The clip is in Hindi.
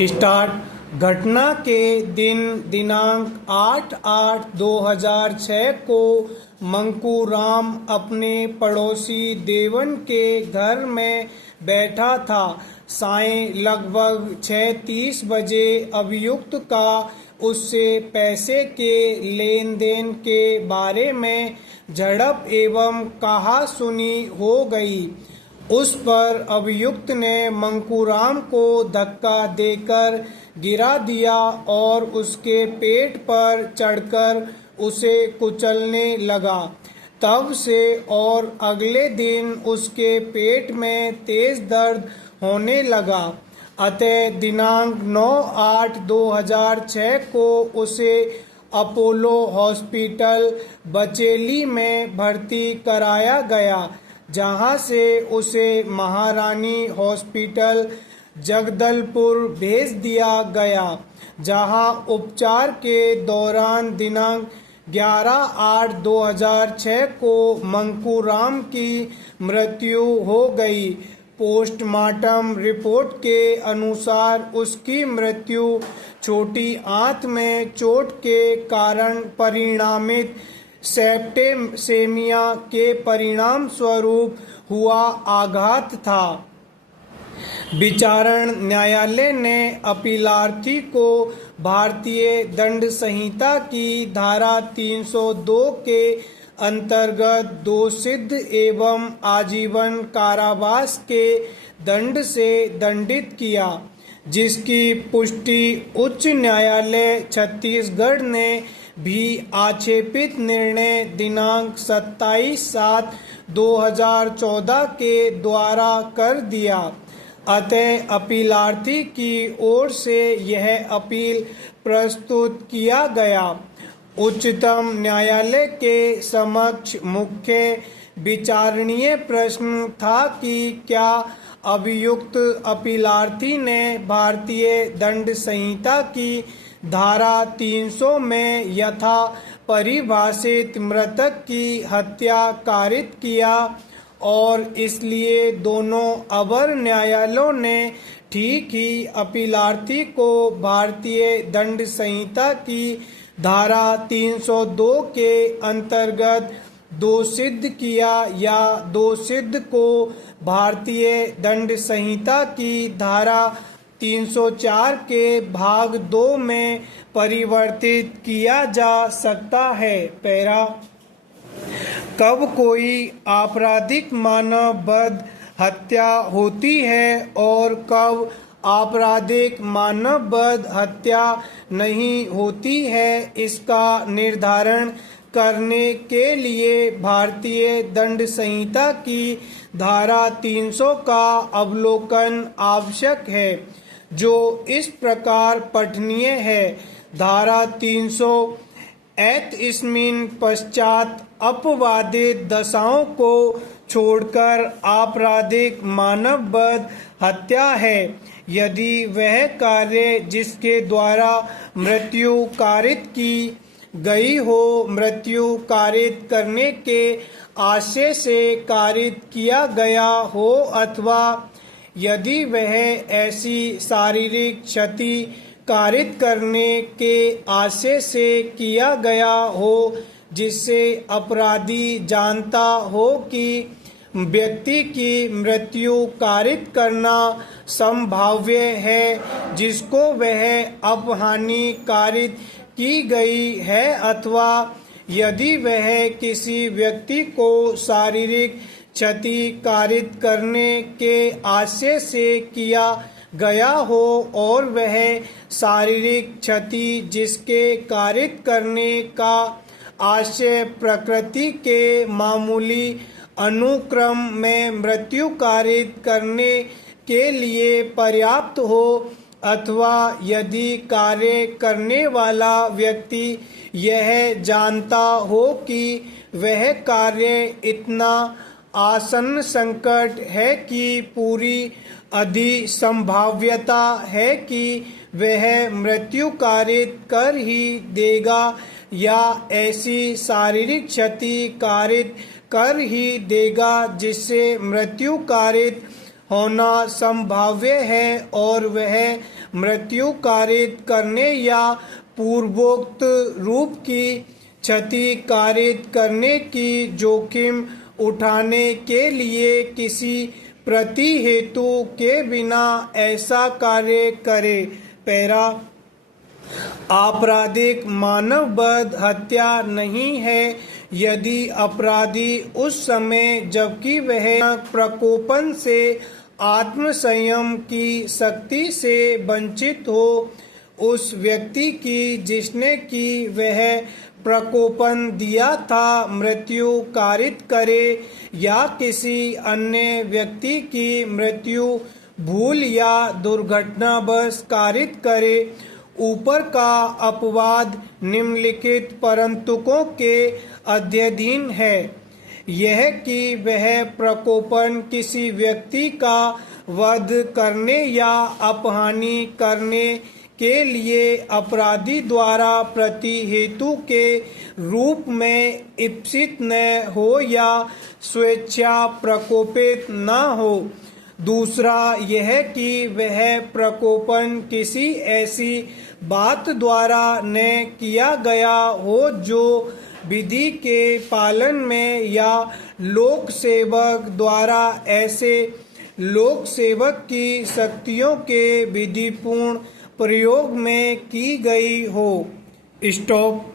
स्टार्ट। घटना के दिन दिनांक 8/8/2006 को मंकूराम अपने पड़ोसी देवन के घर में बैठा था। सायं लगभग 6:30 बजे अभियुक्त का उससे पैसे के लेन देन के बारे में झड़प एवं कहा-सुनी हो गई। उस पर अभियुक्त ने मंकूराम को धक्का देकर गिरा दिया और उसके पेट पर चढ़कर उसे कुचलने लगा। तब से और अगले दिन उसके पेट में तेज दर्द होने लगा। अतः दिनांक 9/8/2006 को उसे अपोलो हॉस्पिटल बचेली में भर्ती कराया गया, जहां से उसे महारानी हॉस्पिटल जगदलपुर भेज दिया गया, जहां उपचार के दौरान दिनांक 11/8/2006 को मंकूराम की मृत्यु हो गई। पोस्टमार्टम रिपोर्ट के अनुसार उसकी मृत्यु छोटी आंत में चोट के कारण परिणामित सेप्टेसेमिया के परिणाम स्वरूप हुआ आघात था। विचारण न्यायालय ने अपीलार्थी को भारतीय दंड संहिता की धारा 302 के अंतर्गत दोषित एवं आजीवन कारावास के दंड से दंडित किया, जिसकी पुष्टि उच्च न्यायालय छत्तीसगढ़ ने भी आक्षेपित निर्णय दिनांक 27/7/2014 के द्वारा कर दिया। अतः अपीलार्थी की ओर से यह अपील प्रस्तुत किया गया। उच्चतम न्यायालय के समक्ष मुख्य विचारणीय प्रश्न था कि क्या अभियुक्त अपीलार्थी ने भारतीय दंड संहिता की धारा 300 में यथा परिभाषित मृतक की हत्या कारित किया, और इसलिए दोनों अवर न्यायालयों ने ठीक ही अपीलार्थी को भारतीय दंड संहिता की धारा 302 के अंतर्गत दोषित किया या दोषित को भारतीय दंड संहिता की धारा 304 के भाग 2 में परिवर्तित किया जा सकता है। पैरा। कब कोई आपराधिक मानववध हत्या होती है और कब आपराधिक मानववध हत्या नहीं होती है, इसका निर्धारण करने के लिए भारतीय दंड संहिता की धारा 300 का अवलोकन आवश्यक है, जो इस प्रकार पठनीय है। धारा 300 एतस्मिन् पश्चात अपवादित दशाओं को छोड़कर आपराधिक मानववध हत्या है, यदि वह कार्य जिसके द्वारा मृत्यु कारित की गई हो, मृत्यु कारित करने के आशय से कारित किया गया हो, अथवा यदि वह ऐसी शारीरिक क्षति कारित करने के आशय से किया गया हो जिससे अपराधी जानता हो कि व्यक्ति की मृत्यु कारित करना संभाव्य है, जिसको वह अपहानि कारित की गई है, अथवा यदि वह किसी व्यक्ति को शारीरिक क्षति कारित करने के आशय से किया गया हो और वह शारीरिक क्षति जिसके कारित करने का आशय प्रकृति के मामूली अनुक्रम में मृत्यु कारित करने के लिए पर्याप्त हो, अथवा यदि कार्य करने वाला व्यक्ति यह जानता हो कि वह कार्य इतना आसन्न संकट है कि पूरी अधिसंभाव्यता है कि वह मृत्यु कारित कर ही देगा या ऐसी शारीरिक क्षति कारित कर ही देगा जिससे मृत्यु कारित होना संभाव्य है और वह मृत्यु कारित करने या पूर्वोक्त रूप की क्षति कारित करने की जोखिम उठाने के लिए किसी प्रति हेतु के बिना ऐसा कार्य करे। पैरा आपराधिक मानववध हत्या नहीं है यदि अपराधी उस समय जबकि वह प्रकोपन से आत्मसंयम की शक्ति से वंचित हो उस व्यक्ति की जिसने की वह प्रकोपन दिया था मृत्यु कारित करे या किसी अन्य व्यक्ति की मृत्यु भूल या दुर्घटनावश कारित करे। ऊपर का अपवाद निम्नलिखित परंतुकों के अध्ययन है, यह कि वह प्रकोपन किसी व्यक्ति का वध करने या अपहानि करने के लिए अपराधी द्वारा प्रति हेतु के रूप में इप्सित न हो या स्वेच्छा प्रकोपित न हो। दूसरा यह कि वह प्रकोपन किसी ऐसी बात द्वारा न किया गया हो जो विधि के पालन में या लोक सेवक द्वारा ऐसे लोक सेवक की शक्तियों के विधिपूर्ण प्रयोग में की गई हो। स्टॉप।